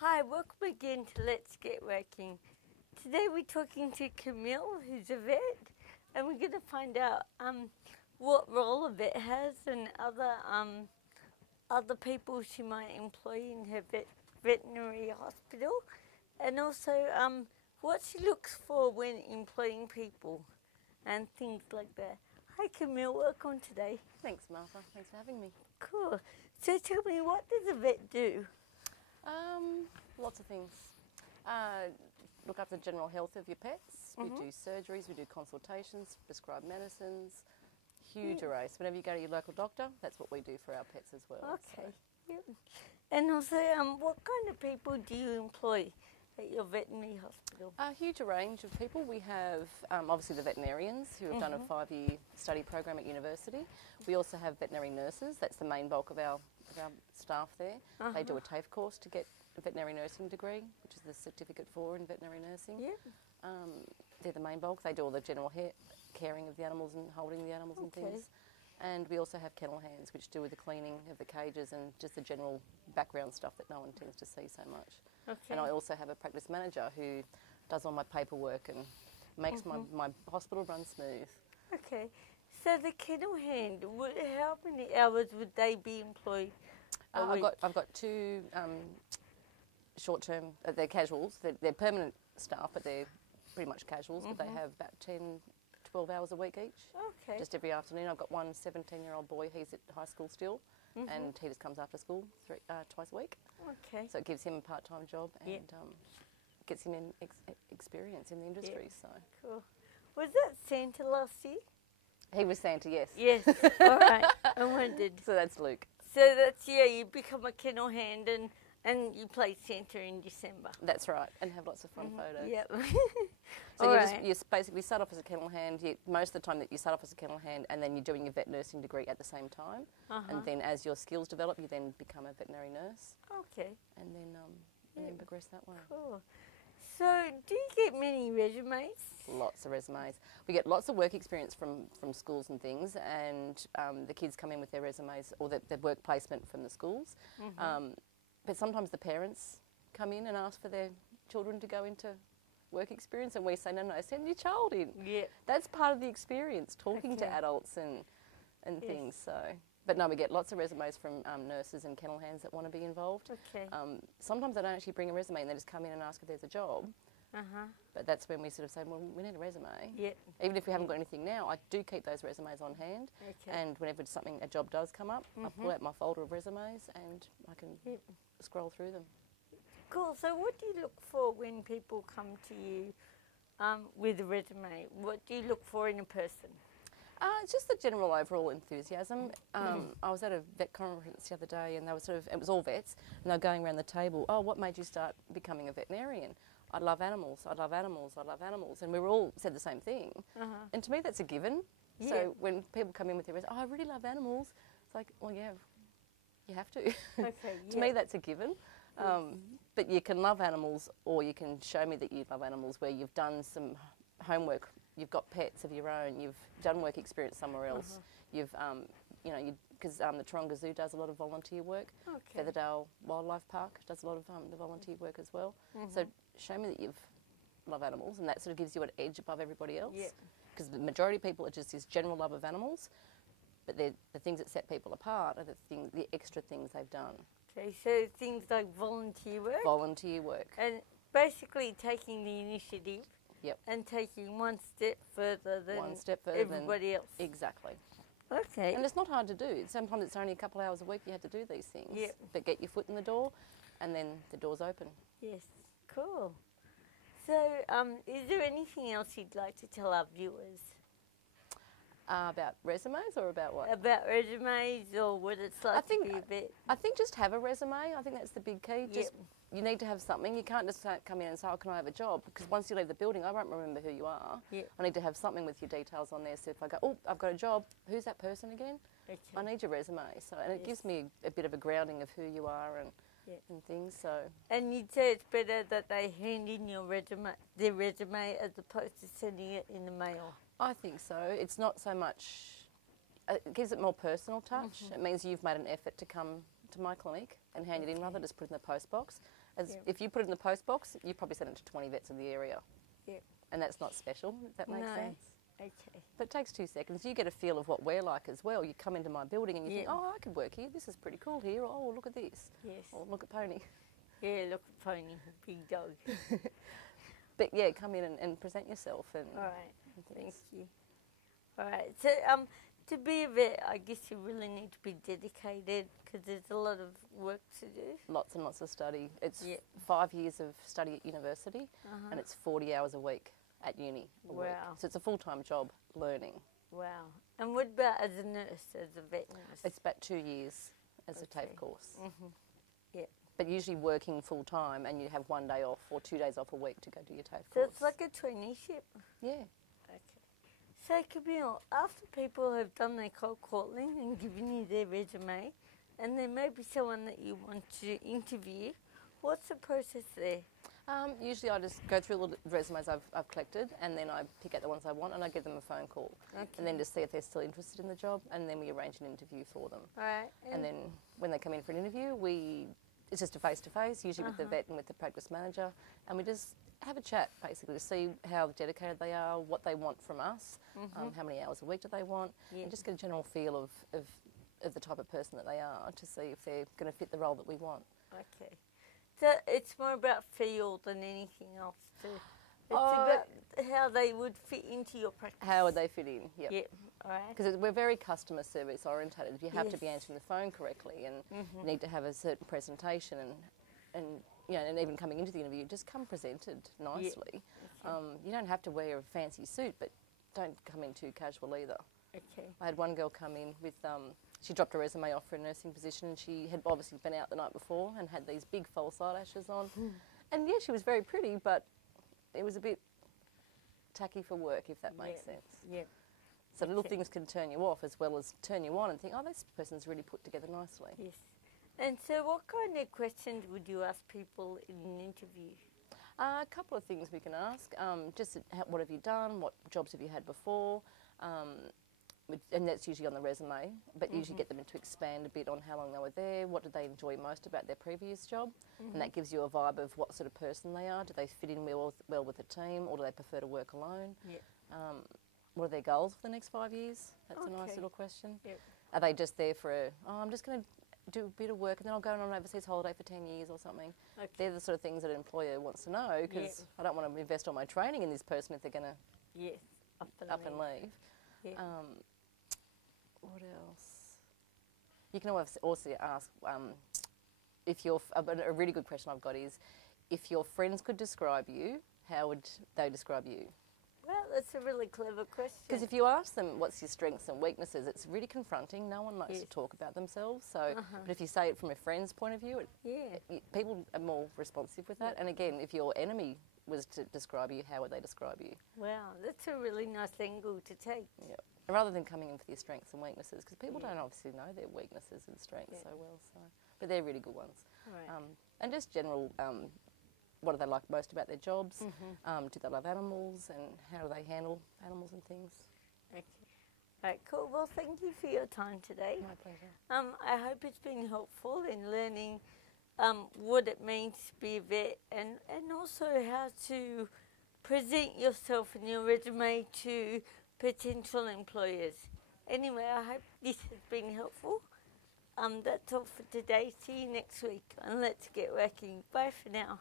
Hi, welcome again to Let's Get Working. Today we're talking to Camille, who's a vet, and we're going to find out what role a vet has and other people she might employ in her veterinary hospital, and also what she looks for when employing people and things like that. Hi Camille, welcome today. Thanks, Martha. Thanks for having me. Cool. So tell me, what does a vet do? Lots of things. Look after the general health of your pets. We do surgeries, we do consultations, prescribe medicines, huge array. So whenever you go to your local doctor, that's what we do for our pets as well. Okay. So. Yep. And also, what kind of people do you employ at your veterinary hospital? A huge range of people. We have obviously the veterinarians who have done a 5-year study program at university. We also have veterinary nurses. That's the main bulk of our staff there. They do a TAFE course to get a veterinary nursing degree, which is the certificate for in veterinary nursing. Yep. They're the main bulk. They do all the general caring of the animals and holding the animals and things. And we also have kennel hands, which do with the cleaning of the cages and just the general background stuff that no one tends to see so much. Okay. And I also have a practice manager who does all my paperwork and makes my hospital run smooth. Okay. So the kennel hand, how many hours would they be employed a week? I've got two short-term, they're casuals. They're permanent staff, but they're pretty much casuals, but they have about 10, 12 hours a week each. Okay. Just every afternoon. I've got one 17-year-old boy, he's at high school still, and he just comes after school twice a week. Okay. So it gives him a part-time job and gets him in experience in the industry. So cool. Was that Santa last year? he was Santa, yes. Yes. All right. I wondered. So that's Luke. So that's, you become a kennel hand and you play Santa in December. That's right, and have lots of fun photos. Yep. So you basically start off as a kennel hand. Most of the time that you start off as a kennel hand, and then you're doing your vet nursing degree at the same time. And then as your skills develop, you then become a veterinary nurse. Okay. And then progress that way. Cool. So do you get many resumes? Lots of resumes. We get lots of work experience from schools and things, and the kids come in with their resumes or their work placement from the schools. But sometimes the parents come in and ask for their children to go into work experience, and we say, no, send your child in. Yeah. That's part of the experience, talking to adults and things. So, but no, we get lots of resumes from nurses and kennel hands that want to be involved. Okay. Sometimes they don't actually bring a resume and they just come in and ask if there's a job. But that's when we sort of say, well, we need a resume. Yeah. Even if we haven't got anything now, I do keep those resumes on hand. Okay. And whenever a job does come up, I pull out my folder of resumes and I can scroll through them. Cool. So what do you look for when people come to you with a resume? What do you look for in a person? It's just the general overall enthusiasm. I was at a vet conference the other day, and they were it was all vets, and they were going around the table, oh, what made you start becoming a veterinarian? I love animals, I love animals, I love animals. And we were all said the same thing. And to me, that's a given. Yeah. So when people come in with their resume, oh, I really love animals, it's like, well, yeah, you have to. Okay. To me, that's a given. But you can love animals, or you can show me that you love animals where you've done some homework, you've got pets of your own, you've done work experience somewhere else, you've, because the Taronga Zoo does a lot of volunteer work, Featherdale Wildlife Park does a lot of the volunteer work as well. So show me that you love animals, and that sort of gives you an edge above everybody else. Because the majority of people are just this general love of animals, but the things that set people apart are the extra things they've done. Okay, so things like volunteer work? Volunteer work. And basically taking the initiative and taking one step further than everybody else. Exactly. Okay. And it's not hard to do. Sometimes it's only a couple of hours a week you have to do these things. But get your foot in the door, and then the door's open. Yes, cool. So is there anything else you'd like to tell our viewers? About resumes or about what? About resumes or what it's like to be a vet. I think just have a resume. I think that's the big key. Just, you need to have something. You can't just come in and say, oh, can I have a job? Because once you leave the building, I won't remember who you are. I need to have something with your details on there. So if I go, oh, I've got a job, who's that person again? Okay. I need your resume. So, and it gives me a bit of a grounding of who you are and things. So. And you'd say it's better that they hand in their resume as opposed to sending it in the mail? I think so. It's not so much, it gives it more personal touch. It means you've made an effort to come to my clinic and hand it in rather than just put it in the post box. As if you put it in the post box, you probably send it to 20 vets in the area. Yep. And that's not special, if that makes sense. Okay. But it takes 2 seconds. You get a feel of what we're like as well. You come into my building and you think, oh, I could work here. This is pretty cool here. Oh, look at this. Yes. Or look at Pony. Yeah, look at Pony, big dog. But yeah, come in and present yourself. And All right. Thank you. All right. So, to be a vet, I guess you really need to be dedicated because there's a lot of work to do. Lots and lots of study. It's 5 years of study at university and it's 40 hours a week at uni. Week. So it's a full-time job learning. Wow. And what about as a nurse, as a vet nurse? It's about 2 years as a TAFE course. Yeah. But usually working full-time and you have 1 day off or 2 days off a week to go do your TAFE So course. it's like a traineeship? Yeah. Okay. So, Camille, after people have done their cold calling and given you their resume, and there may be someone that you want to interview, what's the process there? Usually I just go through all the resumes I've collected and then I pick out the ones I want and I give them a phone call. Okay. And then just see if they're still interested in the job and then we arrange an interview for them. All right. And then when they come in for an interview, it's just a face-to-face, usually with the vet and with the practice manager, and we just have a chat basically to see how dedicated they are, what they want from us, how many hours a week do they want, and just get a general feel of the type of person that they are to see if they're going to fit the role that we want. Okay. So it's more about feel than anything else too. It's about how they would fit into your practice. How would they fit in? Yep. Yep. All right. Because we're very customer service orientated. You have to be answering the phone correctly and you need to have a certain presentation and you know, and even coming into the interview, just come presented nicely. You don't have to wear a fancy suit, but don't come in too casual either. Okay. I had one girl come in with, she dropped her resume off for a nursing position and she had obviously been out the night before and had these big false eyelashes on. And yeah, she was very pretty, but it was a bit tacky for work, if that makes sense. Yep. So little things can turn you off as well as turn you on and think, oh, this person's really put together nicely. Yes. And so what kind of questions would you ask people in an interview? A couple of things we can ask. Just what have you done? What jobs have you had before? And that's usually on the resume, but usually get them to expand a bit on how long they were there, what did they enjoy most about their previous job, and that gives you a vibe of what sort of person they are. Do they fit in well with the team, or do they prefer to work alone? Yep. What are their goals for the next 5 years? That's a nice little question. Yep. Are they just there for I'm just going to do a bit of work and then I'll go on an overseas holiday for 10 years or something? Okay. They're the sort of things that an employer wants to know, because I don't want to invest all my training in this person if they're going to up and leave. Yeah. What else? You can also ask if you're, a really good question I've got is, if your friends could describe you, how would they describe you? Well, that's a really clever question. Because if you ask them what's your strengths and weaknesses, it's really confronting. No one likes to talk about themselves. So, but if you say it from a friend's point of view, people are more responsive with that. And again, if your enemy was to describe you, how would they describe you? Wow, that's a really nice angle to take. Yep. Rather than coming in with your strengths and weaknesses, because people don't obviously know their weaknesses and strengths so well. So, but they're really good ones. Right. And just general. What do they like most about their jobs? Do they love animals, and how do they handle animals and things? Okay. Right, cool. Well, thank you for your time today. My pleasure. I hope it's been helpful in learning what it means to be a vet, and also how to present yourself and your resume to potential employers. Anyway, I hope this has been helpful. That's all for today. See you next week, and let's get working. Bye for now.